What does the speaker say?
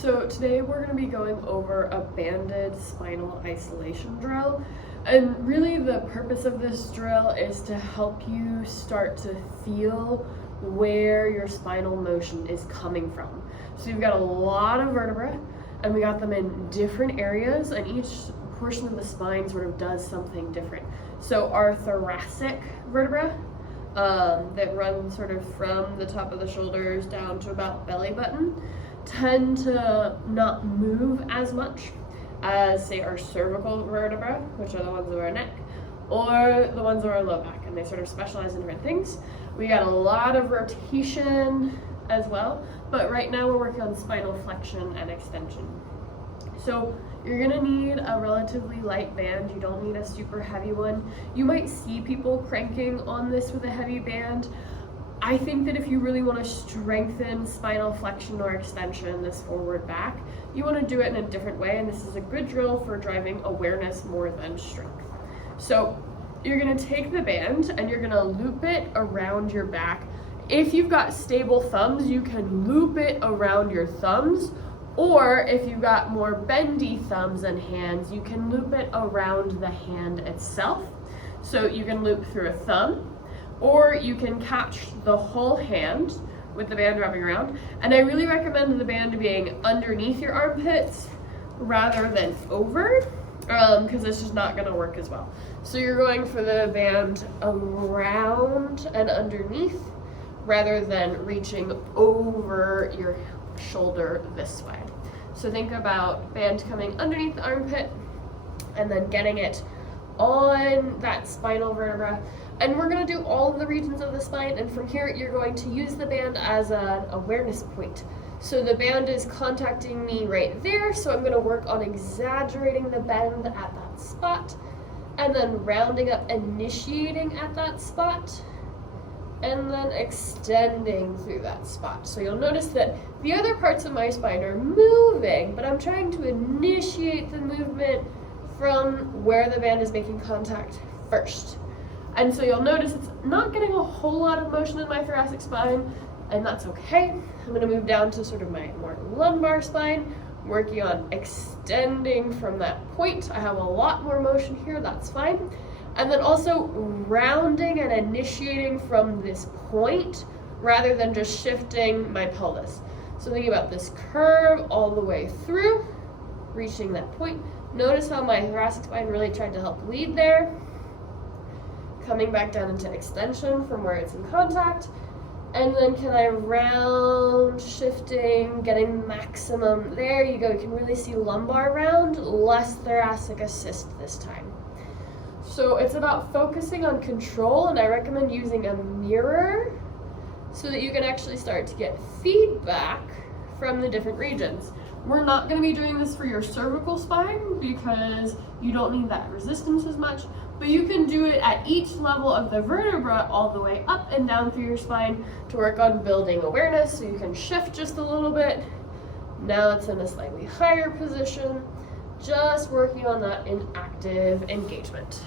So today we're going to be going over a banded spinal isolation drill. And really the purpose of this drill is to help you start to feel where your spinal motion is coming from. So you've got a lot of vertebrae and we got them in different areas, and each portion of the spine sort of does something different. So our thoracic vertebra that run sort of from the top of the shoulders down to about belly button tend to not move as much as, say, our cervical vertebra, which are the ones of our neck, or the ones of our low back, and they sort of specialize in different things. We got a lot of rotation as well, but right now we're working on spinal flexion and extension. So you're gonna need a relatively light band. You don't need a super heavy one. You might see people cranking on this with a heavy band. I think that if you really want to strengthen spinal flexion or extension, this forward back, you want to do it in a different way, and this is a good drill for driving awareness more than strength. So you're going to take the band and you're going to loop it around your back. If you've got stable thumbs, you can loop it around your thumbs, or if you've got more bendy thumbs and hands, you can loop it around the hand itself. So you can loop through a thumb, or you can catch the whole hand with the band wrapping around. And I really recommend the band being underneath your armpits rather than over, because it's just not gonna work as well. So you're going for the band around and underneath rather than reaching over your shoulder this way. So think about band coming underneath the armpit and then getting it on that spinal vertebra. And we're going to do all of the regions of the spine, and from here you're going to use the band as an awareness point. So the band is contacting me right there, so I'm going to work on exaggerating the bend at that spot, and then rounding up, initiating at that spot, and then extending through that spot. So you'll notice that the other parts of my spine are moving, but I'm trying to initiate the movement from where the band is making contact first. And so you'll notice it's not getting a whole lot of motion in my thoracic spine, and that's okay. I'm going to move down to sort of my more lumbar spine, working on extending from that point. I have a lot more motion here, that's fine. And then also rounding and initiating from this point rather than just shifting my pelvis. So thinking about this curve all the way through, reaching that point. Notice how my thoracic spine really tried to help lead there. Coming back down into extension from where it's in contact. And then can I round, shifting, getting maximum. There you go. You can really see lumbar round, less thoracic assist this time. So it's about focusing on control, and I recommend using a mirror so that you can actually start to get feedback from the different regions. We're not going to be doing this for your cervical spine because you don't need that resistance as much, but you can do it at each level of the vertebra all the way up and down through your spine to work on building awareness. So you can shift just a little bit. Now it's in a slightly higher position, just working on that in active engagement.